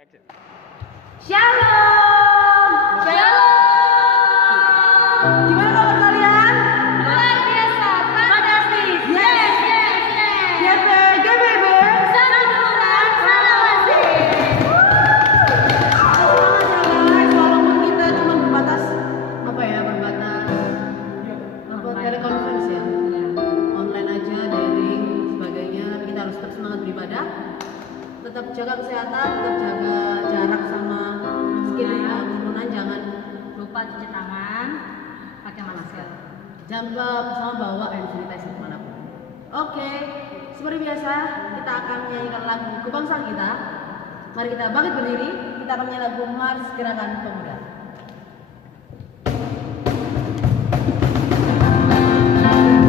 Shalom, shalom. Gimana kabar kalian? Luar biasa, fantastis. Yes. GBB. Salam Tuhan, salam asih. Semangat ya guys, walaupun kita cuma berbatas telekonferensi ya, online aja, daring, sebagainya. Tapi kita harus tetap semangat beribadah, tetap jaga kesehatan, tetap jaga jarak sama sekitar kerumunan, jangan Lupa cuci tangan, pakai masker. jangan lupa sama bawa hand sanitizer kemanapun. Oke, seperti biasa kita akan menyanyikan lagu kebangsaan kita. Mari kita bangkit berdiri, kita akan menyanyi lagu Mars Gerakan Pemuda. Melayani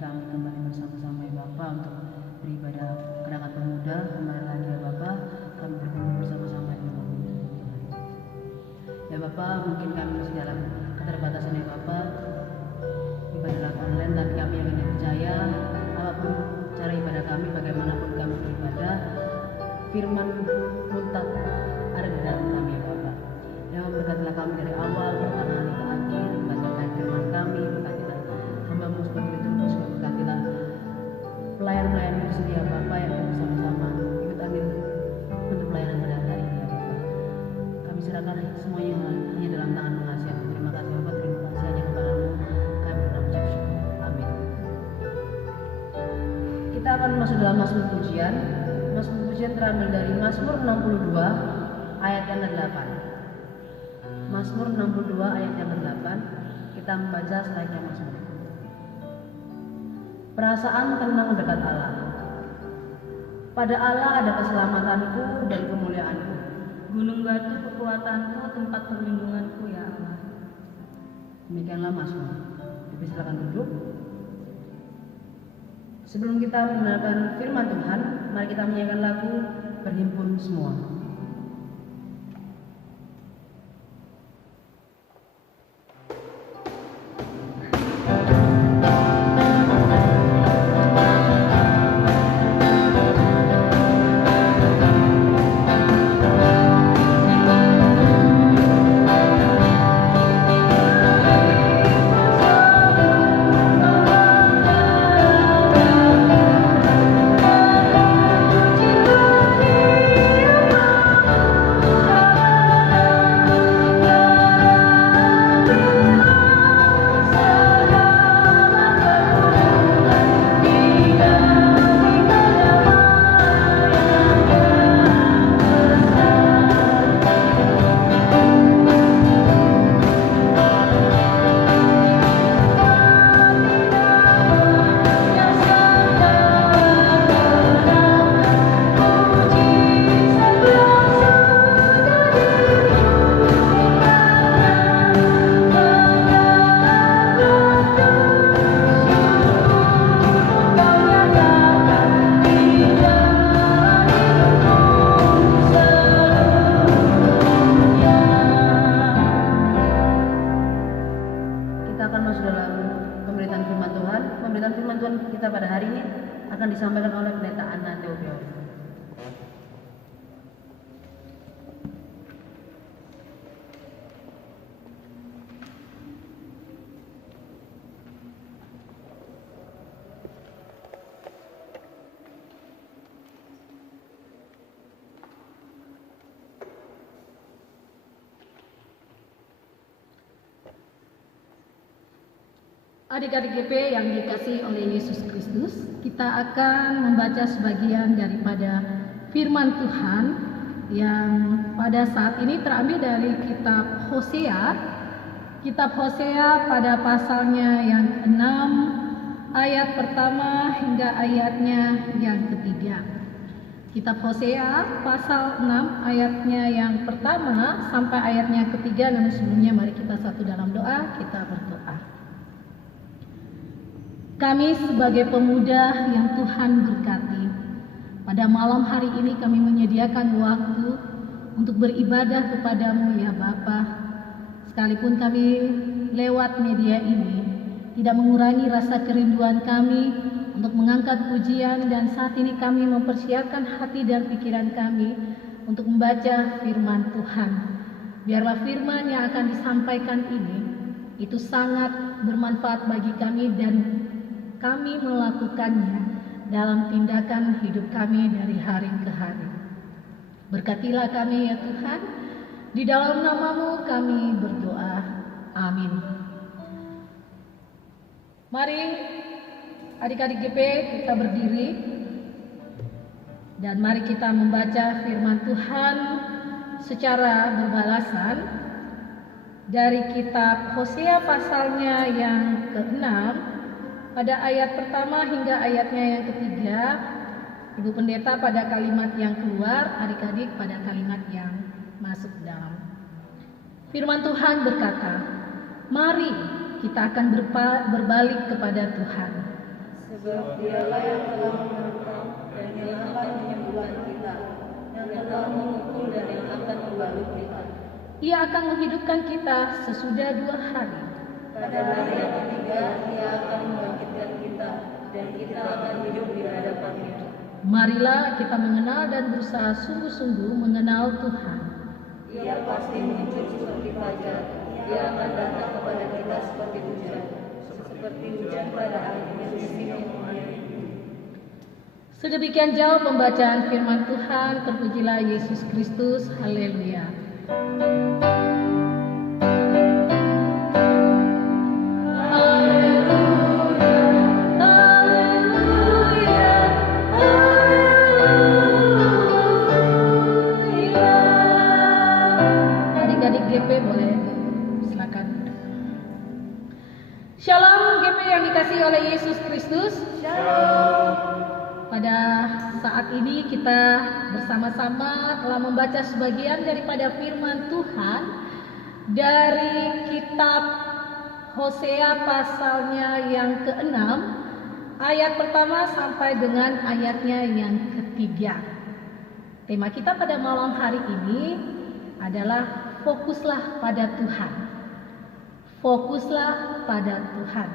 kami kembali bersama-sama ya Bapak untuk beribadah gerakan pemuda. Kembali lagi ya Bapak, kami berkumpul bersama-sama ya Bapak. Ya Bapak, mungkin kami masih dalam keterbatasan ya Bapak, ibadah online, tapi kami yang ingin percaya apapun cara ibadah kami, bagaimanapun kami beribadah, firman tetap ada di dalam kami ya Bapak. Ya berkatilah kami dari awal pertengahan ke akhir, berkatilah firman kami, berkatilah hamba-Mu seperti itu, juga berkatilah pelayan-pelayan di sini ya Bapak yang bersama-sama ikut ambil untuk pelayanan pada hari ini ya Bapak. Kami serahkan semuanya hanya dalam tangan mengasihi. Terima kasih Bapak, terima kasih hanya kepada-Mu kami mengucap syukur. Amin. Kita akan masuk dalam Mazmur pujian. Mazmur pujian terambil dari Mazmur 62 ayat yang ke-8. Mazmur 62 ayat yang ke-8. Kita membaca selayaknya Mazmur. Perasaan tenang dekat Allah. Pada Allah ada keselamatanku dan kemuliaanku. Gunung batu kekuatanku, tempat perlindunganku ya Allah. Demikianlah Mazmur. Jadi silakan duduk. Sebelum kita mendengarkan firman Tuhan, mari kita menyanyikan lagu Berhimpun Semua. Pemberitaan firman Tuhan kita pada hari ini akan disampaikan oleh Pendeta Anna Theopior. Adik-adik GP yang dikasihi oleh Yesus Kristus, kita akan membaca sebagian daripada firman Tuhan yang pada saat ini terambil dari kitab Hosea. Kitab Hosea pada pasalnya yang ke-6, ayat pertama hingga ayatnya yang ketiga. Kitab Hosea pasal 6 ayatnya yang pertama sampai ayatnya ketiga. Namun sebelumnya mari kita satu dalam doa, kita berdoa. Kami sebagai pemuda yang Tuhan berkati, pada malam hari ini kami menyediakan waktu untuk beribadah kepadamu ya Bapa. Sekalipun kami lewat media ini, tidak mengurangi rasa kerinduan kami untuk mengangkat pujian, dan saat ini kami mempersiapkan hati dan pikiran kami untuk membaca firman Tuhan. Biarlah firman yang akan disampaikan ini itu sangat bermanfaat bagi kami dan kami melakukannya dalam tindakan hidup kami dari hari ke hari. Berkatilah kami ya Tuhan, di dalam nama-Mu kami berdoa. Amin. Mari adik-adik GP kita berdiri dan mari kita membaca firman Tuhan secara berbalasan dari kitab Hosea pasalnya yang ke-6 pada ayat pertama hingga ayatnya yang ketiga. Ibu pendeta pada kalimat yang keluar, adik-adik pada kalimat yang masuk dalam. Firman Tuhan berkata, mari kita akan berbalik kepada Tuhan. Sebab dialah yang telah menentang dan yang akan menyembuhkan kita, yang telah memukul dan yang akan membalut kita. Ia akan menghidupkan kita sesudah 2 hari. Pada hari yang ketiga, Ia akan membangkitkan kita, dan kita akan hidup di hadapan-Nya. Marilah kita mengenal dan berusaha sungguh-sungguh mengenal Tuhan. Ia pasti muncul seperti fajar. Ia akan datang kepada kita seperti hujan pada akhir musim yang mengakhiri. Sedemikian jauh pembacaan firman Tuhan. Terpujilah Yesus Kristus. Haleluya. Adik-adik GP boleh silakan. Shalom GP yang dikasihi oleh Yesus Kristus. Pada saat ini kita bersama-sama telah membaca sebagian daripada firman Tuhan dari kitab Hosea pasalnya yang ke-6 ayat pertama sampai dengan ayatnya yang ketiga. Tema kita pada malam hari ini adalah fokuslah pada Tuhan. Fokuslah pada Tuhan.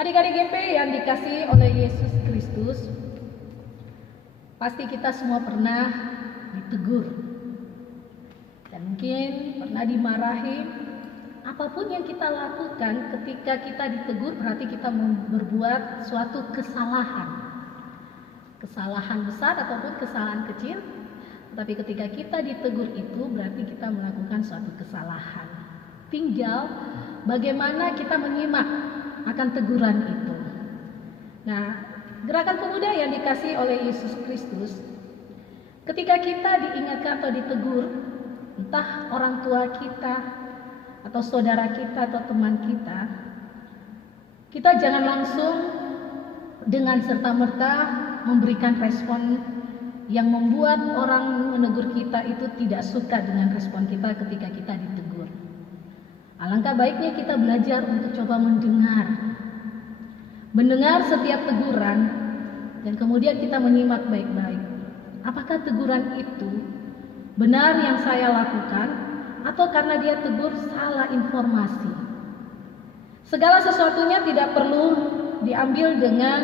Adik-adik GP yang dikasihi oleh Yesus Kristus, pasti kita semua pernah ditegur dan mungkin pernah dimarahi. Apapun yang kita lakukan ketika kita ditegur berarti kita berbuat suatu kesalahan. Kesalahan besar ataupun kesalahan kecil, tetapi ketika kita ditegur itu berarti kita melakukan suatu kesalahan. Tinggal bagaimana kita menyimak akan teguran itu. Nah, gerakan pemuda yang dikasihi oleh Yesus Kristus, ketika kita diingatkan atau ditegur, entah orang tua kita atau saudara kita atau teman kita jangan langsung dengan serta-merta memberikan respon yang membuat orang menegur kita itu tidak suka dengan respon kita ketika kita ditegur. Alangkah baiknya kita belajar untuk coba mendengar setiap teguran dan kemudian kita menyimak baik-baik. Apakah teguran itu benar yang saya lakukan atau karena dia tegur salah informasi? Segala sesuatunya tidak perlu diambil dengan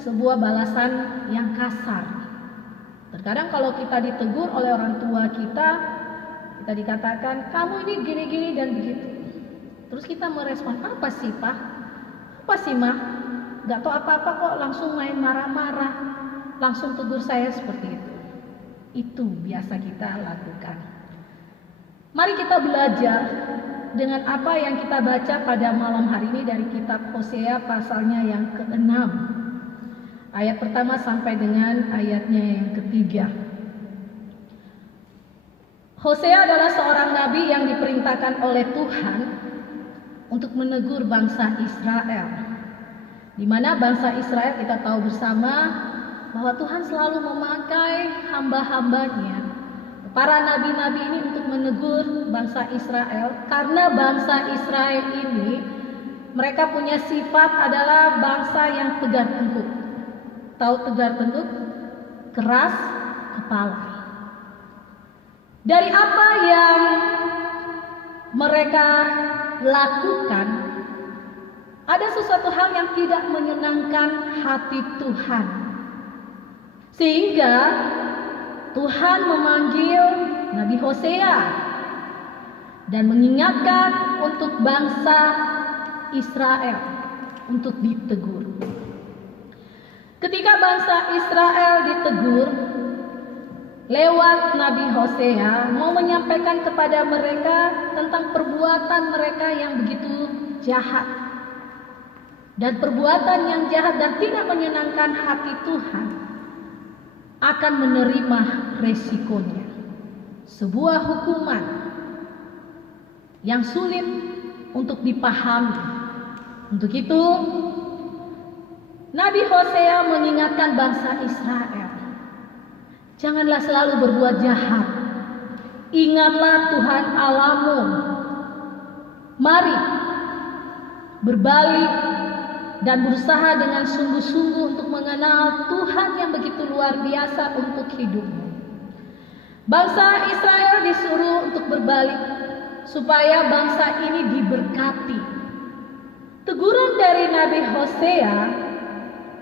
sebuah balasan yang kasar. Terkadang kalau kita ditegur oleh orang tua kita dikatakan, kamu ini gini-gini dan begitu. Terus kita merespon, apa sih Pak? Apa sih Ma? Gak tahu apa-apa kok, langsung main marah-marah, langsung tegur saya seperti itu. Itu biasa kita lakukan. Mari kita belajar dengan apa yang kita baca pada malam hari ini dari kitab Hosea pasalnya yang ke-6. Ayat pertama sampai dengan ayatnya yang ketiga. Hosea adalah seorang nabi yang diperintahkan oleh Tuhan untuk menegur bangsa Israel. Di mana bangsa Israel kita tahu bersama bahwa Tuhan selalu memakai hamba-hambanya, para nabi-nabi ini untuk menegur bangsa Israel. Karena bangsa Israel ini mereka punya sifat adalah bangsa yang tegar tengkuk. Tahu tegar tengkuk? Keras kepala. Dari apa yang mereka lakukan, ada sesuatu hal yang tidak menyenangkan hati Tuhan. Sehingga Tuhan memanggil Nabi Hosea dan mengingatkan untuk bangsa Israel untuk ditegur. Ketika bangsa Israel ditegur lewat Nabi Hosea, mau menyampaikan kepada mereka tentang perbuatan mereka yang begitu jahat. Dan perbuatan yang jahat dan tidak menyenangkan hati Tuhan akan menerima resikonya. Sebuah hukuman yang sulit untuk dipahami. Untuk itu, Nabi Hosea mengingatkan bangsa Israel, janganlah selalu berbuat jahat. Ingatlah Tuhan Allahmu. Mari berbalik dan berusaha dengan sungguh-sungguh untuk mengenal Tuhan yang begitu luar biasa untuk hidupmu. Bangsa Israel disuruh untuk berbalik supaya bangsa ini diberkati. Teguran dari Nabi Hosea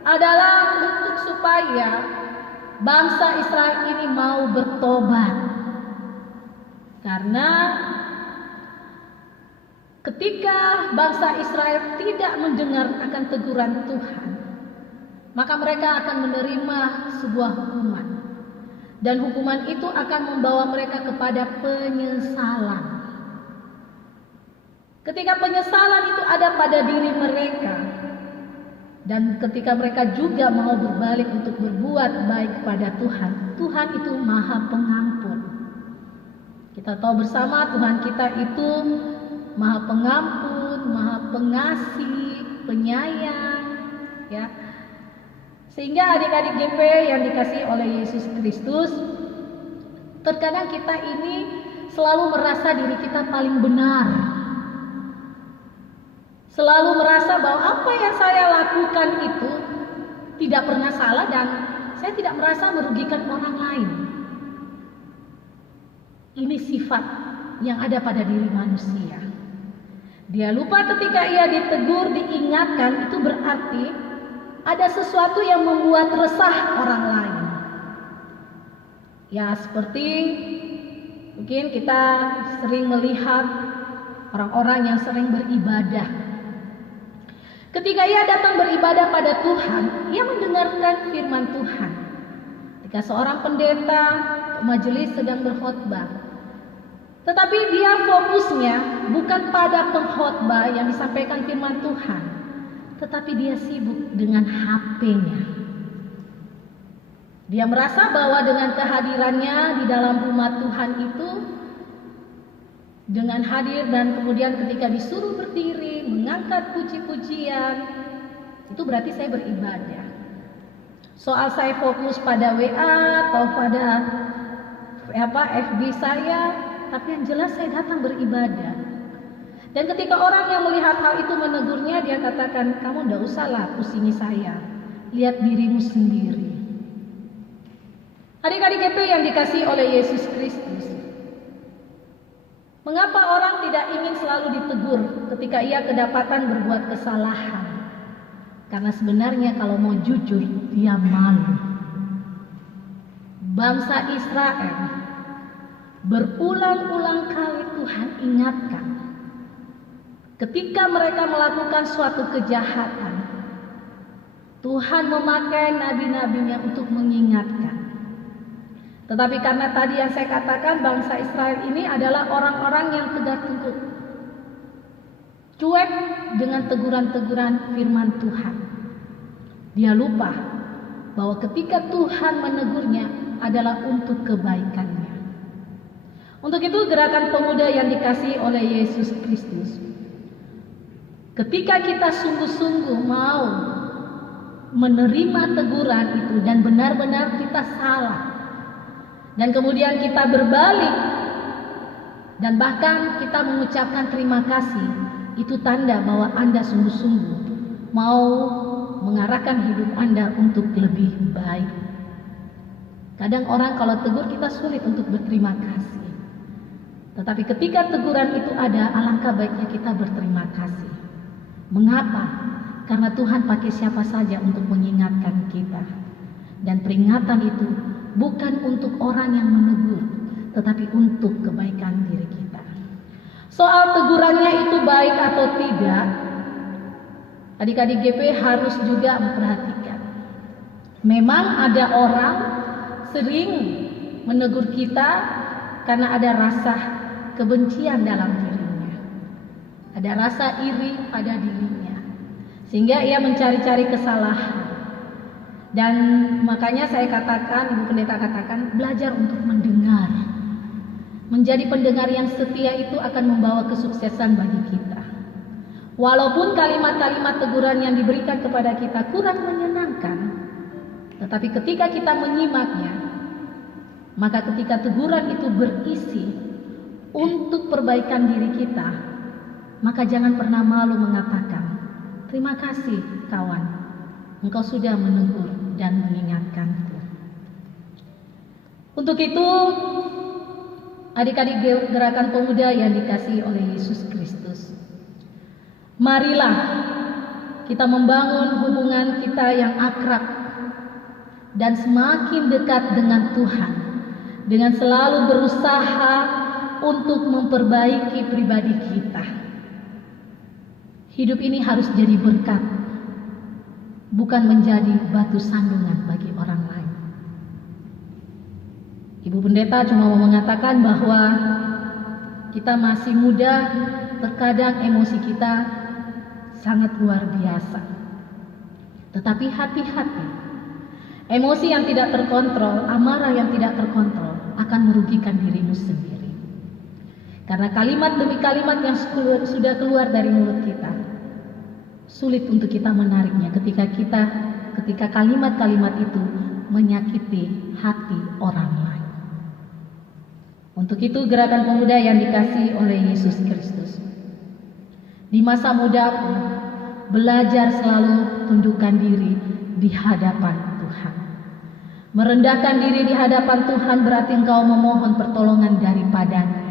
adalah untuk supaya bangsa Israel ini mau bertobat. Karena ketika bangsa Israel tidak mendengar akan teguran Tuhan, maka mereka akan menerima sebuah hukuman. Dan hukuman itu akan membawa mereka kepada penyesalan. Ketika penyesalan itu ada pada diri mereka, dan ketika mereka juga mau berbalik untuk berbuat baik kepada Tuhan, Tuhan itu Maha Pengampun. Kita tahu bersama Tuhan kita itu Maha Pengampun, Maha Pengasih, Penyayang, ya. Sehingga adik-adik GP yang dikasihi oleh Yesus Kristus, terkadang kita ini selalu merasa diri kita paling benar. Selalu merasa bahwa apa yang saya lakukan itu tidak pernah salah dan saya tidak merasa merugikan orang lain. Ini sifat yang ada pada diri manusia. Dia lupa ketika ia ditegur, diingatkan, itu berarti ada sesuatu yang membuat resah orang lain. Ya, seperti mungkin kita sering melihat orang-orang yang sering beribadah. Ketika ia datang beribadah pada Tuhan, ia mendengarkan firman Tuhan. Ketika seorang pendeta majelis sedang berkhotbah, tetapi dia fokusnya bukan pada pengkhotbah yang disampaikan firman Tuhan, tetapi dia sibuk dengan HP-nya. Dia merasa bahwa dengan kehadirannya di dalam rumah Tuhan itu, dengan hadir dan kemudian ketika disuruh berdiri, mengangkat puji-pujian, itu berarti saya beribadah. Soal saya fokus pada WA atau pada FB saya, tapi yang jelas saya datang beribadah. Dan ketika orang yang melihat hal itu menegurnya, dia katakan, kamu tidak usahlah pusingi saya, lihat dirimu sendiri. Adik-adik GP yang dikasihi oleh Yesus Kristus, mengapa orang tidak ingin selalu ditegur ketika ia kedapatan berbuat kesalahan? Karena sebenarnya kalau mau jujur, dia malu. Bangsa Israel berulang-ulang kali Tuhan ingatkan, ketika mereka melakukan suatu kejahatan, Tuhan memakai nabi-nabinya untuk mengingatkan. Tetapi karena tadi yang saya katakan, bangsa Israel ini adalah orang-orang yang tegak tengkuk, cuek dengan teguran-teguran firman Tuhan. Dia lupa bahwa ketika Tuhan menegurnya adalah untuk kebaikannya. Untuk itu gerakan pemuda yang dikasihi oleh Yesus Kristus, ketika kita sungguh-sungguh mau menerima teguran itu dan benar-benar kita salah, dan kemudian kita berbalik dan bahkan kita mengucapkan terima kasih, itu tanda bahwa Anda sungguh-sungguh mau mengarahkan hidup Anda untuk lebih baik. Kadang orang kalau tegur kita sulit untuk berterima kasih. Tetapi ketika teguran itu ada, alangkah baiknya kita berterima kasih. Mengapa? Karena Tuhan pakai siapa saja untuk mengingatkan kita. Dan peringatan itu bukan untuk orang yang menegur, tetapi untuk kebaikan diri kita. Soal tegurannya itu baik atau tidak, adik-adik GP harus juga memperhatikan. Memang ada orang sering menegur kita karena ada rasa kebencian dalam dirinya, ada rasa iri pada dirinya, sehingga ia mencari-cari kesalahan. Dan makanya saya katakan, Ibu Pendeta katakan, belajar untuk mendengar. Menjadi pendengar yang setia itu akan membawa kesuksesan bagi kita. Walaupun kalimat-kalimat teguran yang diberikan kepada kita kurang menyenangkan, tetapi ketika kita menyimaknya, maka ketika teguran itu berisi untuk perbaikan diri kita, maka jangan pernah malu mengatakan, Terima kasih kawan, engkau sudah menegur dan mengingatkanku. Untuk itu, adik-adik gerakan pemuda yang dikasihi oleh Yesus Kristus, marilah kita membangun hubungan kita yang akrab dan semakin dekat dengan Tuhan, dengan selalu berusaha untuk memperbaiki pribadi kita. Hidup ini harus jadi berkat, bukan menjadi batu sandungan bagi orang lain. Ibu Pendeta cuma mau mengatakan bahwa kita masih muda, terkadang emosi kita sangat luar biasa. Tetapi hati-hati, emosi yang tidak terkontrol, amarah yang tidak terkontrol akan merugikan dirimu sendiri. Karena kalimat demi kalimat yang sudah keluar dari mulut kita, sulit untuk kita menariknya ketika kalimat-kalimat itu menyakiti hati orang lain. Untuk itu gerakan pemuda yang dikasihi oleh Yesus Kristus, di masa mudamu belajar selalu tundukkan diri di hadapan Tuhan. Merendahkan diri di hadapan Tuhan berarti engkau memohon pertolongan daripadanya.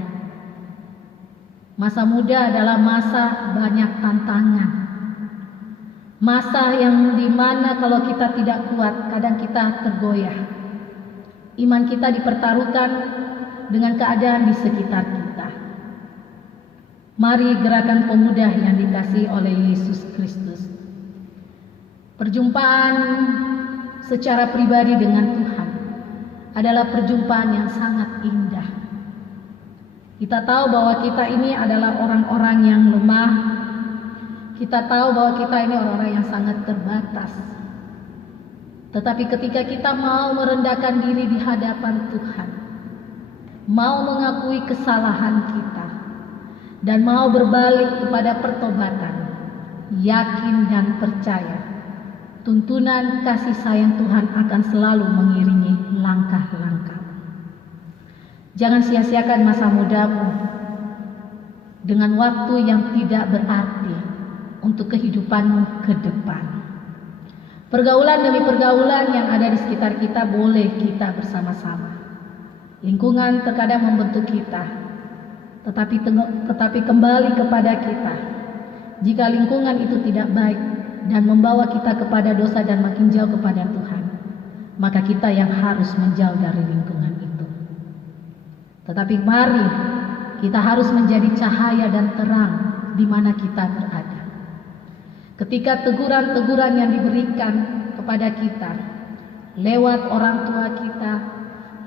Masa muda adalah masa banyak tantangan. Masa yang dimana kalau kita tidak kuat, kadang kita tergoyah. Iman kita dipertaruhkan dengan keadaan di sekitar kita. Mari gerakan pemuda yang dikasihi oleh Yesus Kristus, perjumpaan secara pribadi dengan Tuhan adalah perjumpaan yang sangat indah. Kita tahu bahwa kita ini adalah orang-orang yang lemah. Kita tahu bahwa kita ini orang-orang yang sangat terbatas. Tetapi ketika kita mau merendahkan diri di hadapan Tuhan, mau mengakui kesalahan kita, dan mau berbalik kepada pertobatan, yakin dan percaya, tuntunan kasih sayang Tuhan akan selalu mengiringi langkah-langkah. Jangan sia-siakan masa mudamu dengan waktu yang tidak berarti untuk kehidupanmu ke depan. Pergaulan demi pergaulan yang ada di sekitar kita boleh kita bersama-sama. Lingkungan terkadang membentuk kita, tetapi kembali kepada kita. Jika lingkungan itu tidak baik dan membawa kita kepada dosa dan makin jauh kepada Tuhan, maka kita yang harus menjauh dari lingkungan itu. Tetapi mari kita harus menjadi cahaya dan terang di mana kita berada. Ketika teguran-teguran yang diberikan kepada kita lewat orang tua kita,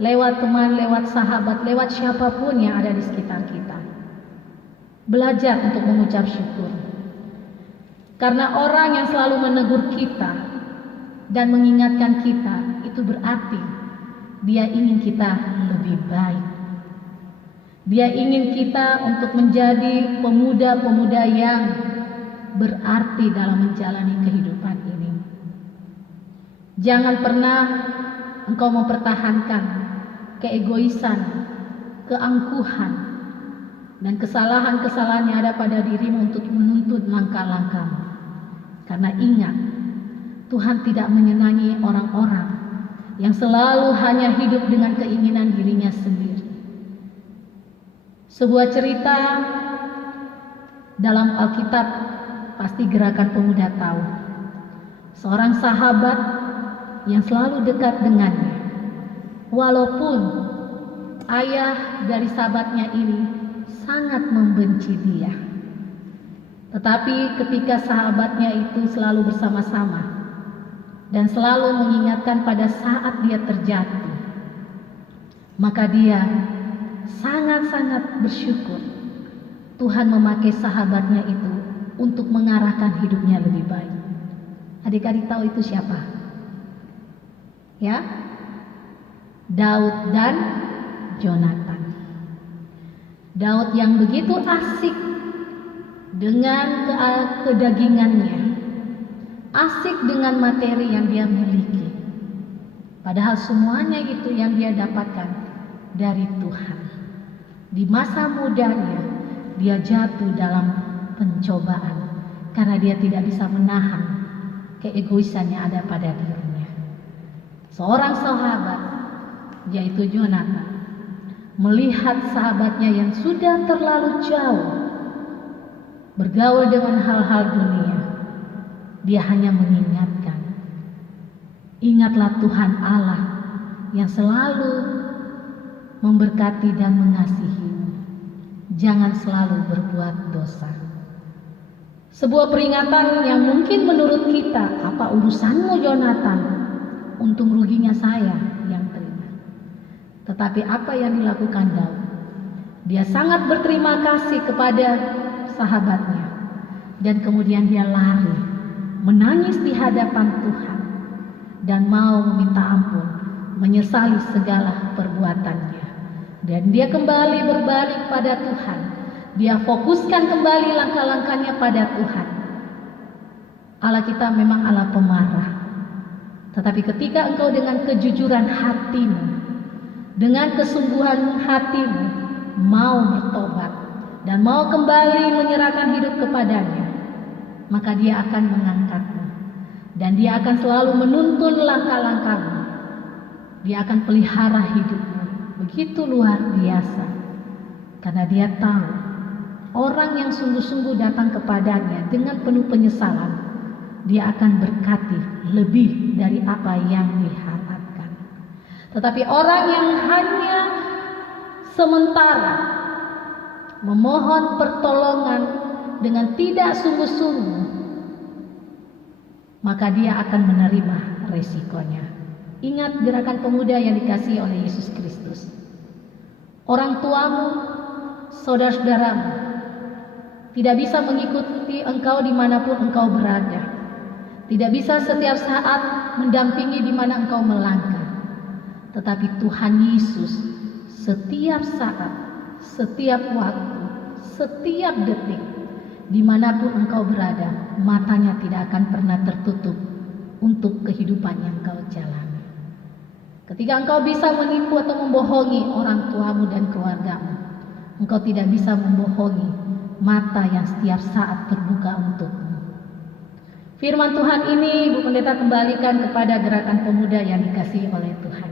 lewat teman, lewat sahabat, lewat siapapun yang ada di sekitar kita, belajar untuk mengucap syukur. Karena orang yang selalu menegur kita dan mengingatkan kita, itu berarti dia ingin kita lebih baik. Dia ingin kita untuk menjadi pemuda-pemuda yang berarti dalam menjalani kehidupan ini. Jangan pernah engkau mempertahankan keegoisan, keangkuhan, dan kesalahan-kesalahan yang ada pada dirimu untuk menuntut langkah-langkahmu. Karena ingat, Tuhan tidak menyenangi orang-orang yang selalu hanya hidup dengan keinginan dirinya sendiri. Sebuah cerita dalam Alkitab pasti gerakan pemuda tahu. Seorang sahabat yang selalu dekat dengannya, walaupun ayah dari sahabatnya ini sangat membenci dia. Tetapi ketika sahabatnya itu selalu bersama-sama dan selalu mengingatkan pada saat dia terjatuh, maka dia sangat-sangat bersyukur Tuhan memakai sahabatnya itu untuk mengarahkan hidupnya lebih baik. Adik-adik tahu itu siapa? Ya? Daud dan Jonatan. Daud yang begitu asik dengan kedagingannya, asik dengan materi yang dia miliki. Padahal semuanya itu yang dia dapatkan dari Tuhan. Di masa mudanya dia jatuh dalam pencobaan, karena dia tidak bisa menahan keegoisan yang ada pada dirinya. Seorang sahabat, yaitu Jonathan, melihat sahabatnya yang sudah terlalu jauh bergaul dengan hal-hal dunia. Dia hanya mengingatkan, ingatlah Tuhan Allah yang selalu memberkati dan mengasihimu. Jangan selalu berbuat dosa. Sebuah peringatan yang mungkin menurut kita, apa urusanmu Jonathan? Untung ruginya saya yang terima. Tetapi apa yang dilakukan Daud? Dia sangat berterima kasih kepada sahabatnya. Dan kemudian dia lari, menangis di hadapan Tuhan. Dan mau meminta ampun, menyesali segala perbuatannya. Dan dia kembali berbalik pada Tuhan. Dia fokuskan kembali langkah-langkahnya pada Tuhan. Allah kita memang Allah pemarah. Tetapi ketika engkau dengan kejujuran hatimu, dengan kesungguhan hatimu, mau bertobat dan mau kembali menyerahkan hidup kepadanya, maka dia akan mengangkatmu. Dan dia akan selalu menuntun langkah-langkahmu. Dia akan pelihara hidupmu. Begitu luar biasa. Karena dia tahu orang yang sungguh-sungguh datang kepadanya dengan penuh penyesalan, dia akan berkati lebih dari apa yang diharapkan. Tetapi orang yang hanya sementara memohon pertolongan dengan tidak sungguh-sungguh, maka dia akan menerima resikonya. Ingat gerakan pemuda yang dikasihi oleh Yesus Kristus. Orang tuamu, saudara-saudaramu tidak bisa mengikuti engkau dimanapun engkau berada. Tidak bisa setiap saat mendampingi di mana engkau melangkah. Tetapi Tuhan Yesus setiap saat, setiap waktu, setiap detik, dimanapun engkau berada, matanya tidak akan pernah tertutup untuk kehidupan yang engkau jalani. Ketika engkau bisa menipu atau membohongi orang tuamu dan keluargamu, engkau tidak bisa membohongi mata yang setiap saat terbuka untukmu. Firman Tuhan ini Ibu Pendeta kembalikan kepada gerakan pemuda yang dikasihi oleh Tuhan.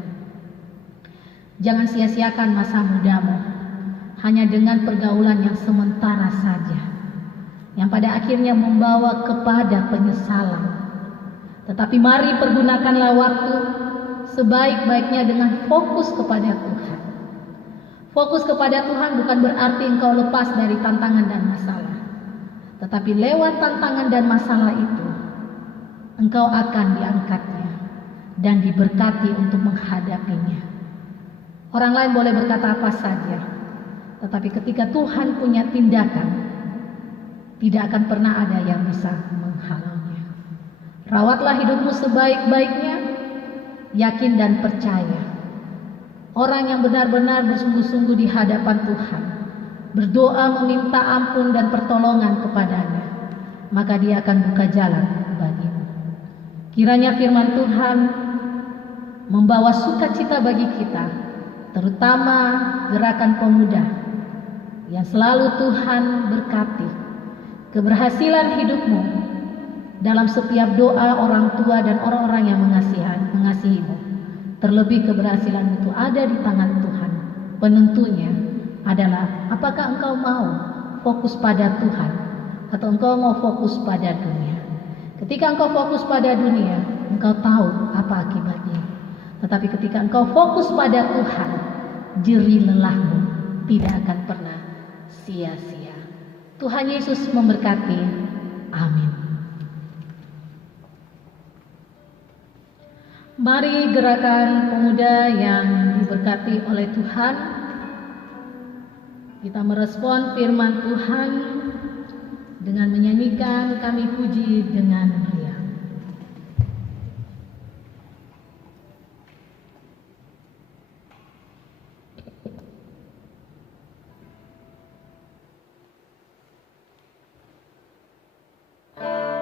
Jangan sia-siakan masa mudamu hanya dengan pergaulan yang sementara saja, yang pada akhirnya membawa kepada penyesalan. Tetapi mari pergunakanlah waktu sebaik-baiknya dengan fokus kepada Tuhan. Fokus kepada Tuhan bukan berarti engkau lepas dari tantangan dan masalah. Tetapi lewat tantangan dan masalah itu, engkau akan diangkatnya dan diberkati untuk menghadapinya. Orang lain boleh berkata apa saja, tetapi ketika Tuhan punya tindakan, tidak akan pernah ada yang bisa menghalaunya. Rawatlah hidupmu sebaik-baiknya, yakin dan percaya. Orang yang benar-benar bersungguh-sungguh di hadapan Tuhan, berdoa meminta ampun dan pertolongan kepadanya, maka dia akan buka jalan bagimu. Kiranya firman Tuhan membawa sukacita bagi kita, terutama gerakan pemuda yang selalu Tuhan berkati. Keberhasilan hidupmu dalam setiap doa orang tua dan orang-orang yang mengasihimu. Terlebih keberhasilan itu ada di tangan Tuhan. Penentunya adalah apakah engkau mau fokus pada Tuhan atau engkau mau fokus pada dunia. Ketika engkau fokus pada dunia, engkau tahu apa akibatnya. Tetapi ketika engkau fokus pada Tuhan, jerih lelahmu tidak akan pernah sia-sia. Tuhan Yesus memberkati. Amin. Mari gerakan pemuda yang diberkati oleh Tuhan, kita merespon firman Tuhan dengan menyanyikan Kami Puji dengan Riang. Puji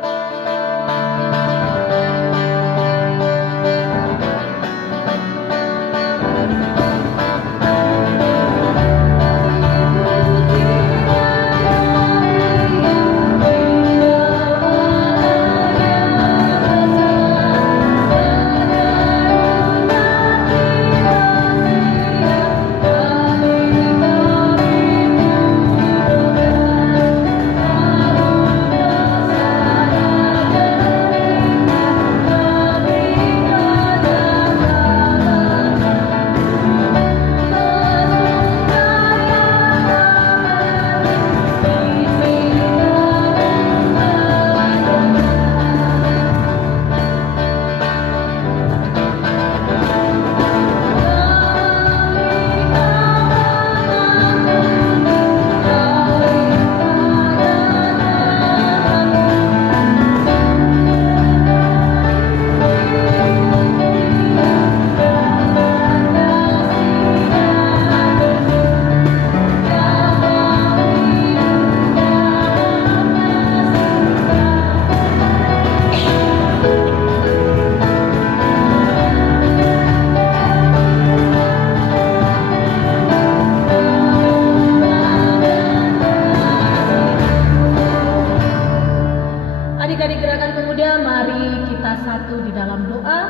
dalam doa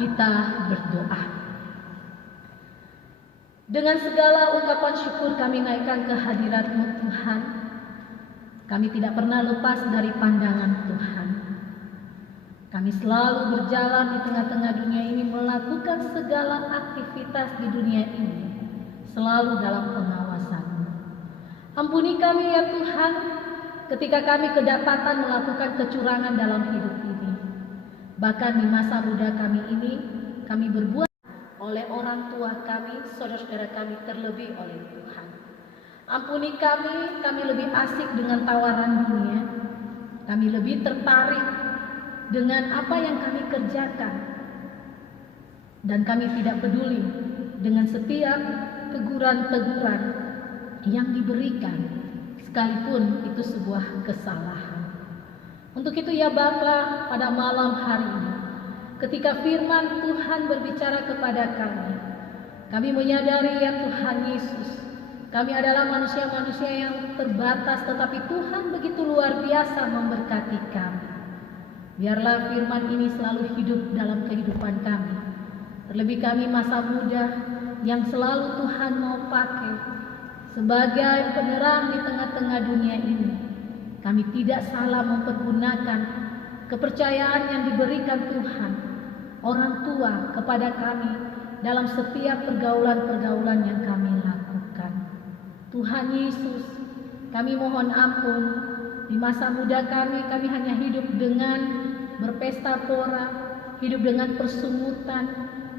kita berdoa. Dengan segala ungkapan syukur kami naikkan ke hadirat-Mu Tuhan. Kami tidak pernah lepas dari pandangan Tuhan. Kami selalu berjalan di tengah-tengah dunia ini, melakukan segala aktivitas di dunia ini, selalu dalam pengawasan-Mu. Ampuni kami ya Tuhan, ketika kami kedapatan melakukan kecurangan dalam hidup ini. Bahkan di masa muda kami ini, kami berbuat oleh orang tua kami, saudara-saudara kami, terlebih oleh Tuhan. Ampuni kami lebih asik dengan tawaran dunia. Kami lebih tertarik dengan apa yang kami kerjakan. Dan kami tidak peduli dengan setiap teguran-teguran yang diberikan, sekalipun itu sebuah kesalahan. Untuk itu ya Bapa, pada malam hari ini, ketika firman Tuhan berbicara kepada kami menyadari ya Tuhan Yesus, kami adalah manusia-manusia yang terbatas, tetapi Tuhan begitu luar biasa memberkati kami. Biarlah firman ini selalu hidup dalam kehidupan kami. Terlebih kami masa muda yang selalu Tuhan mau pakai sebagai penerang di tengah-tengah dunia ini. Kami tidak salah mempergunakan kepercayaan yang diberikan Tuhan, orang tua kepada kami dalam setiap pergaulan-pergaulan yang kami lakukan. Tuhan Yesus, kami mohon ampun, di masa muda kami hanya hidup dengan berpesta pora, hidup dengan persungutan,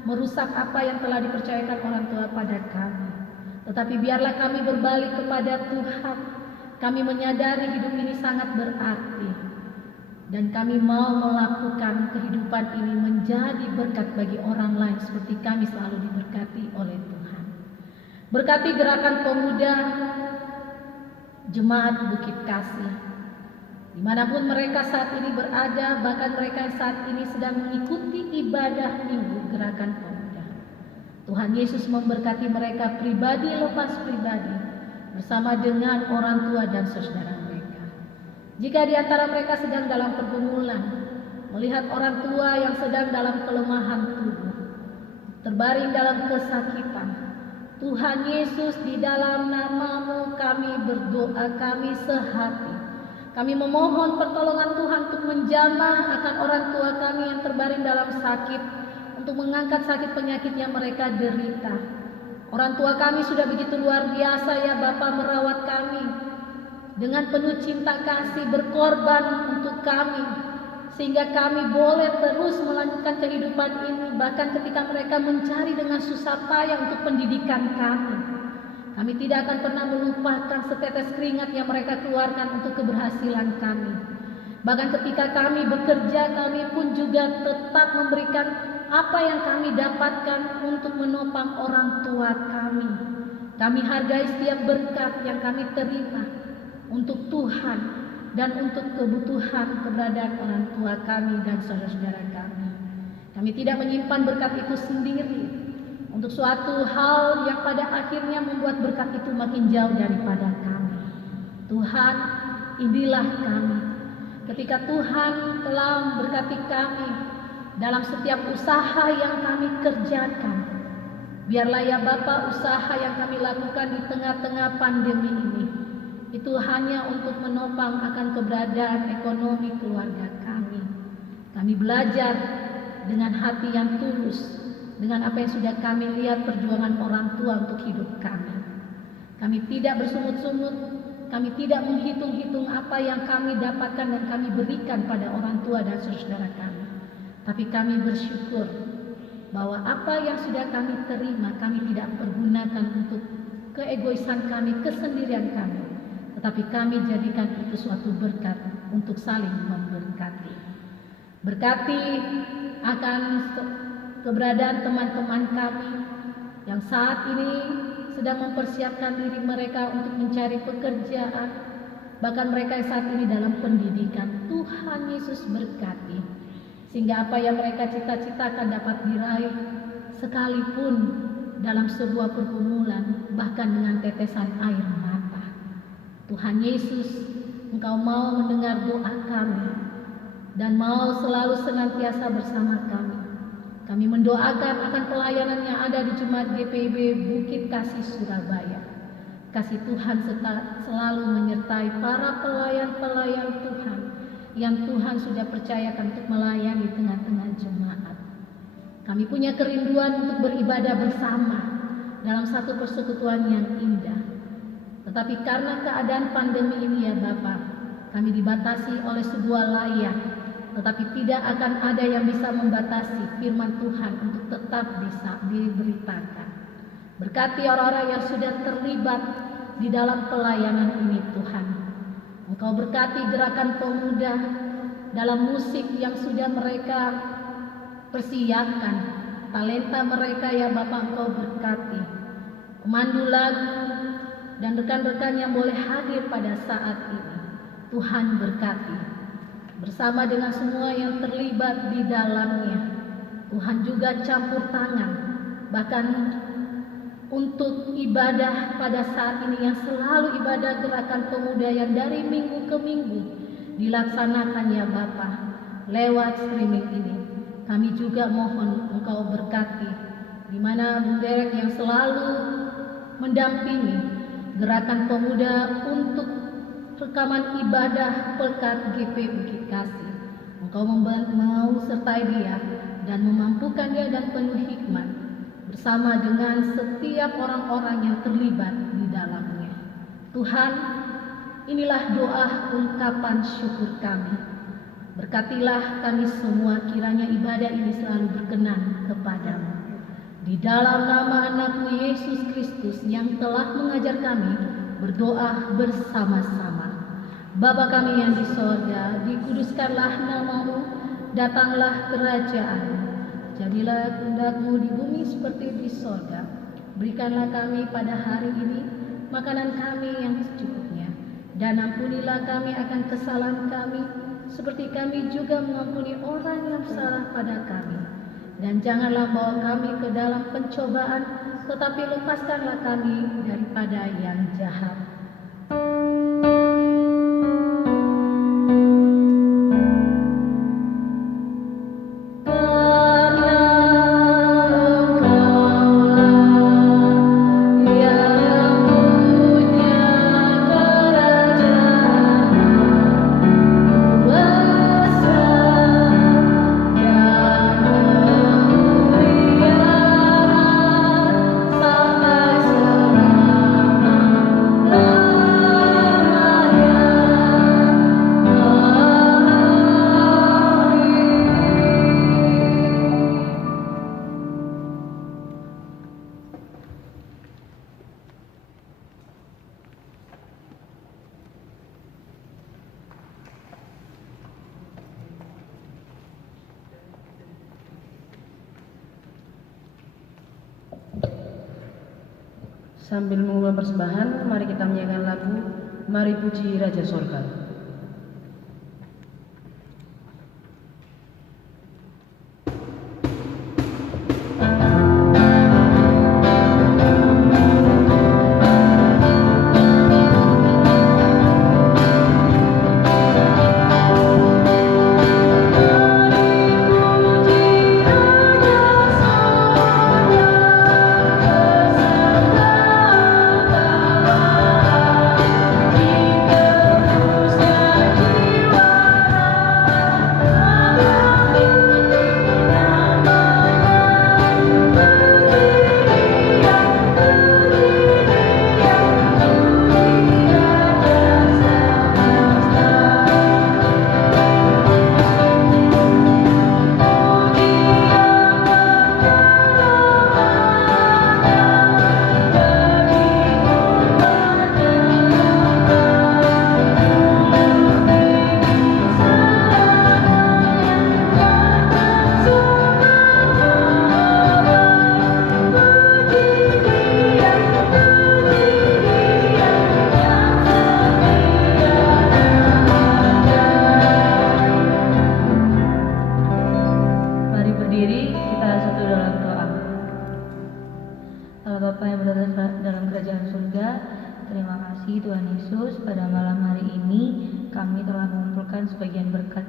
merusak apa yang telah dipercayakan orang tua pada kami. Tetapi biarlah kami berbalik kepada Tuhan. Kami menyadari hidup ini sangat berarti, dan kami mau melakukan kehidupan ini menjadi berkat bagi orang lain seperti kami selalu diberkati oleh Tuhan. Berkati gerakan pemuda Jemaat Bukit Kasih, dimanapun mereka saat ini berada, bahkan mereka yang saat ini sedang mengikuti ibadah minggu gerakan pemuda. Tuhan Yesus memberkati mereka pribadi lepas pribadi, bersama dengan orang tua dan saudara mereka. Jika di antara mereka sedang dalam pergumulan, melihat orang tua yang sedang dalam kelemahan tubuh, terbaring dalam kesakitan, Tuhan Yesus, di dalam nama-Mu kami berdoa, kami sehati. Kami memohon pertolongan Tuhan untuk menjamah akan orang tua kami yang terbaring dalam sakit, untuk mengangkat sakit penyakit yang mereka derita. Orang tua kami sudah begitu luar biasa ya Bapa merawat kami, dengan penuh cinta kasih berkorban untuk kami, sehingga kami boleh terus melanjutkan kehidupan ini, bahkan ketika mereka mencari dengan susah payah untuk pendidikan kami. Kami tidak akan pernah melupakan setetes keringat yang mereka keluarkan untuk keberhasilan kami. Bahkan ketika kami bekerja, kami pun juga tetap memberikan apa yang kami dapatkan untuk menopang orang tua kami. Kami hargai setiap berkat yang kami terima untuk Tuhan dan untuk kebutuhan keberadaan orang tua kami dan saudara-saudara kami. Kami tidak menyimpan berkat itu sendiri untuk suatu hal yang pada akhirnya membuat berkat itu makin jauh daripada kami. Tuhan, inilah kami. Ketika Tuhan telah memberkati kami dalam setiap usaha yang kami kerjakan, biarlah ya Bapa, usaha yang kami lakukan di tengah-tengah pandemi ini, itu hanya untuk menopang akan keberadaan ekonomi keluarga kami. Kami belajar dengan hati yang tulus, dengan apa yang sudah kami lihat perjuangan orang tua untuk hidup kami. Kami tidak bersungut-sungut, kami tidak menghitung-hitung apa yang kami dapatkan dan kami berikan pada orang tua dan saudara kami. Tapi kami bersyukur bahwa apa yang sudah kami terima, kami tidak pergunakan untuk keegoisan kami, kesendirian kami, tetapi kami jadikan itu suatu berkat untuk saling memberkati. Berkati akan keberadaan teman-teman kami yang saat ini sedang mempersiapkan diri mereka untuk mencari pekerjaan, bahkan mereka yang saat ini dalam pendidikan. Tuhan Yesus berkati, sehingga apa yang mereka cita-citakan dapat diraih, sekalipun dalam sebuah pergumulan, bahkan dengan tetesan air mata. Tuhan Yesus, Engkau mau mendengar doa kami. dan mau selalu senantiasa bersama kami. Kami mendoakan akan pelayanan yang ada di Jemaat GPIB Bukit Kasih Surabaya. Kasih Tuhan selalu menyertai para pelayan-pelayan Tuhan yang Tuhan sudah percayakan untuk melayani tengah-tengah jemaat. Kami punya kerinduan untuk beribadah bersama dalam satu persekutuan yang indah. Tetapi karena keadaan pandemi ini ya Bapak, kami dibatasi oleh sebuah layar, tetapi tidak akan ada yang bisa membatasi firman Tuhan untuk tetap bisa diberitakan. Berkati orang-orang yang sudah terlibat di dalam pelayanan ini Tuhan. Engkau berkati gerakan pemuda dalam musik yang sudah mereka persiapkan. Talenta mereka ya Bapak, Engkau berkati. Pemandu lagu dan rekan-rekan yang boleh hadir pada saat ini, Tuhan berkati. Bersama dengan semua yang terlibat di dalamnya, Tuhan juga campur tangan. Bahkan untuk ibadah pada saat ini yang selalu ibadah gerakan pemuda yang dari minggu ke minggu dilaksanakan ya Bapa lewat streaming ini. Kami juga mohon Engkau berkati, di mana Bung Derek yang selalu mendampingi gerakan pemuda untuk rekaman ibadah Pekat GP Bukit Kasih. Engkau mau sertai dia dan memampukan dia dan penuh hikmat bersama dengan setiap orang-orang yang terlibat di dalamnya. Tuhan, inilah doa ungkapan syukur kami. Berkatilah kami semua, kiranya ibadah ini selalu berkenan kepadamu. Di dalam nama anakmu Yesus Kristus yang telah mengajar kami berdoa bersama-sama. Bapa kami yang di sorga, dikuduskanlah namamu, datanglah kerajaanmu. Jadilah kehendak-Mu di bumi seperti di sorga. Berikanlah kami pada hari ini makanan kami yang secukupnya, dan ampunilah kami akan kesalahan kami, seperti kami juga mengampuni orang yang salah pada kami. Dan janganlah bawa kami ke dalam pencobaan, tetapi lepaskanlah kami daripada yang jahat. Sambil mengubah persembahan, mari kita menyanyikan lagu Mari Puji Raja Sorga. Bapa yang berada dalam kerajaan surga, terima kasih Tuhan Yesus, pada malam hari ini kami telah mengumpulkan sebagian berkat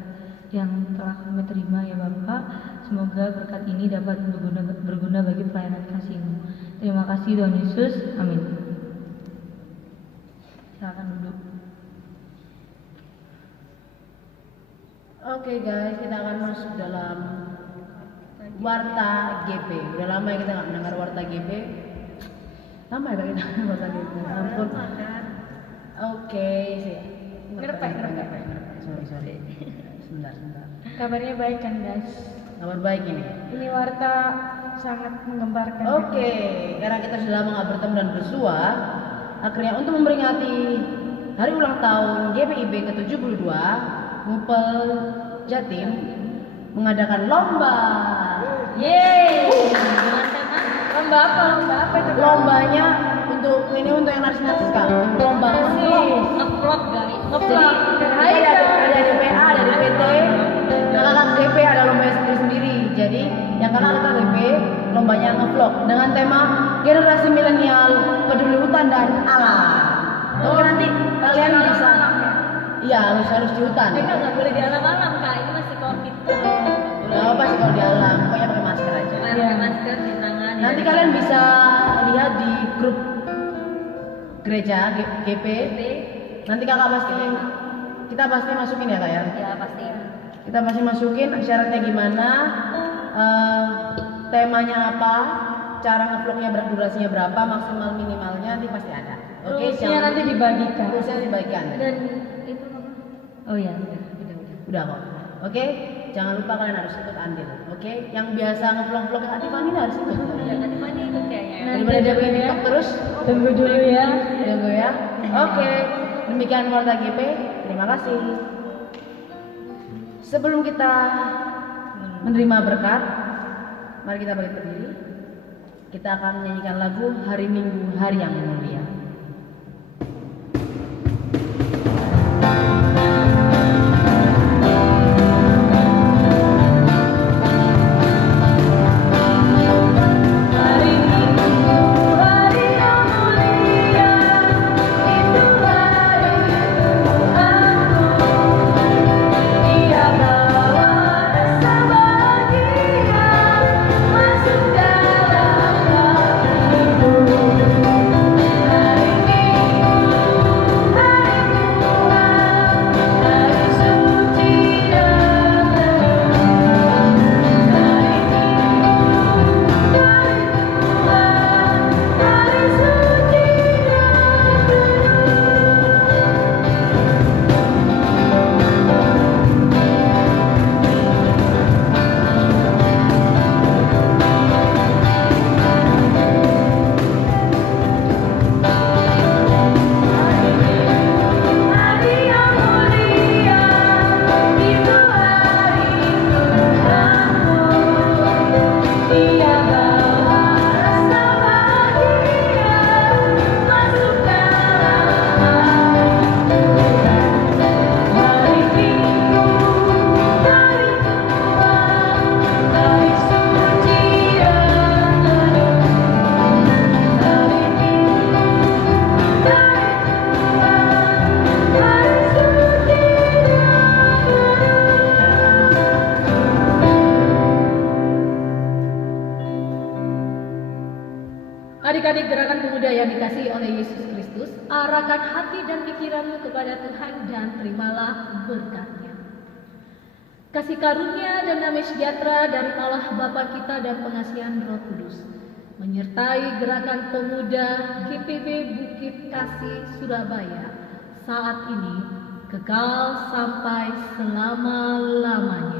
yang telah kami terima ya Bapak. Semoga berkat ini dapat berguna bagi pelayanan kasih-Mu. Terima kasih Tuhan Yesus. Amin. Silakan duduk. Oke guys, kita akan masuk dalam Warta GP. Udah lama ya kita nggak mendengar Warta GP. Lama ya kita Warta GP. Ampun. Oke, sih. Ngerepek. Sorry. Sebentar. Kabarnya baik kan guys? Kabar baik ini. Ini Warta sangat menggemparkan. Oke, karena kita sudah lama nggak bertemu dan bersua, akhirnya untuk memperingati hari ulang tahun GPIB ke-72, Ngupel Jatim mengadakan lomba. Yeay! Lomba apa itu? Lombanya untuk yang narsis Kak. Lomba Nge-vlog guys. Jadi ada DPA, ada DPT, kakak DP ada lombanya sendiri-sendiri. Jadi yang kakak DP lombanya nge-vlog dengan tema generasi milenial peduli hutan dan alam. Oke, nanti kalian bisa. Iya, harus di hutan. Nggak boleh di alam-alam kak, ini masih covid. Nggak apa sih kalau di alam, pokoknya pakai masker aja. Pakai masker di tangan. Nanti kalian bisa lihat di grup gereja GP. Nanti kita pasti masukin ya kak ya. Ya pasti. Kita masih masukin syaratnya gimana, temanya apa, cara ngevlognya durasinya berapa, maksimal minimalnya nanti pasti ada. Oke, Terusnya nanti dibagikan. Terusnya dibagikan. Dan itu apa? Oh ya. Udah kok. Oke, jangan lupa kalian harus ikut andil. Oke, yang biasa ngevlog-vlog Kak Tiffany harus ikut. Ya kan mana itu kayaknya. Daripada dia bikin TikTok terus. Tunggu dulu ya. Tunggu ya. Oke, demikian Warta GP. Terima kasih. Sebelum kita menerima berkat, mari kita balik berdiri. Kita akan menyanyikan lagu Hari Minggu Hari yang Mulia. Adik-adik gerakan pemuda yang dikasihi oleh Yesus Kristus, arahkan hati dan pikiranmu kepada Tuhan dan terimalah berkat-Nya. Kasih karunia dan damai sejahtera dari Allah Bapa kita dan pengasihan Roh Kudus menyertai gerakan pemuda GPB Bukit Kasih Surabaya saat ini kekal sampai selama-lamanya.